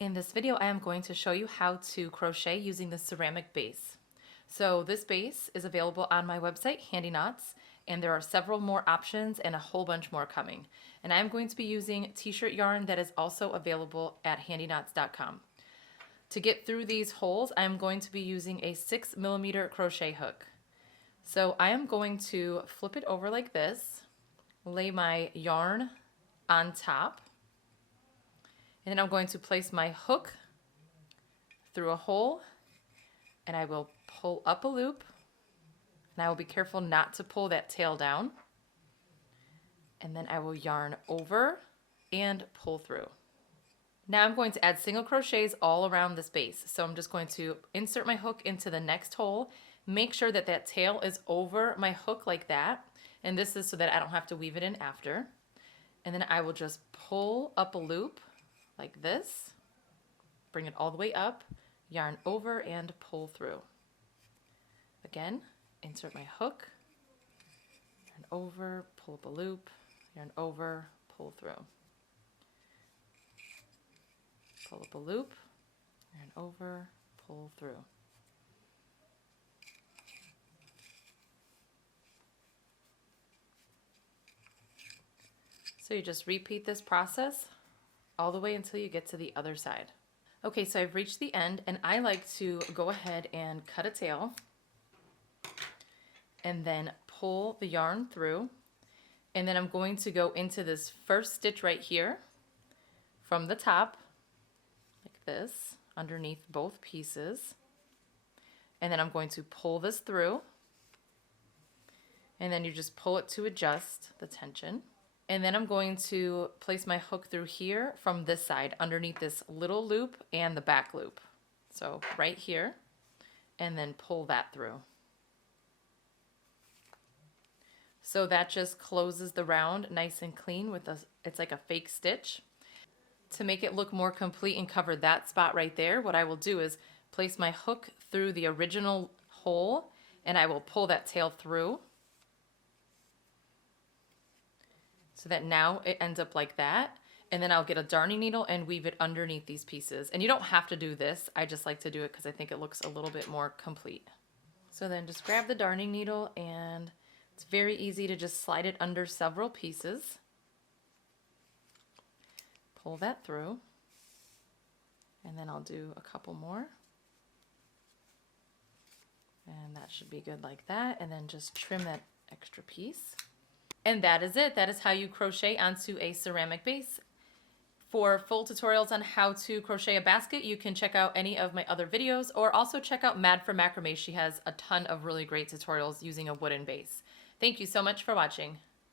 In this video, I am going to show you how to crochet using the ceramic base. So this base is available on my website, Handy Knots, and there are several more options and a whole bunch more coming. And I'm going to be using t-shirt yarn that is also available at handyknots.com. To get through these holes, I am going to be using a 6mm crochet hook. So I am going to flip it over like this, lay my yarn on top, and then I'm going to place my hook through a hole, and I will pull up a loop, and I will be careful not to pull that tail down, and then I will yarn over and pull through. Now I'm going to add single crochets all around this base. So I'm just going to insert my hook into the next hole, make sure that that tail is over my hook like that, and this is so that I don't have to weave it in after. And then I will just pull up a loop like this, bring it all the way up, yarn over and pull through. Again, insert my hook, yarn over, pull up a loop, yarn over, pull through. Pull up a loop, yarn over, pull through. So you just repeat this process all the way until you get to the other side. Okay, so I've reached the end, and I like to go ahead and cut a tail and then pull the yarn through, and then I'm going to go into this first stitch right here from the top like this underneath both pieces, and then I'm going to pull this through, and then you just pull it to adjust the tension. And then I'm going to place my hook through here from this side underneath this little loop and the back loop. So right here, and then pull that through. So that just closes the round nice and clean with it's like a fake stitch. To make it look more complete and cover that spot right there, what I will do is place my hook through the original hole, and I will pull that tail through, so that now it ends up like that. And then I'll get a darning needle and weave it underneath these pieces. And you don't have to do this. I just like to do it because I think it looks a little bit more complete. So then just grab the darning needle, and it's very easy to just slide it under several pieces. Pull that through. And then I'll do a couple more. And that should be good like that. And then just trim that extra piece. And that is it. That is how you crochet onto a ceramic base. For full tutorials on how to crochet a basket, you can check out any of my other videos, or also check out Mad for Macrame. She has a ton of really great tutorials using a wooden base. Thank you so much for watching.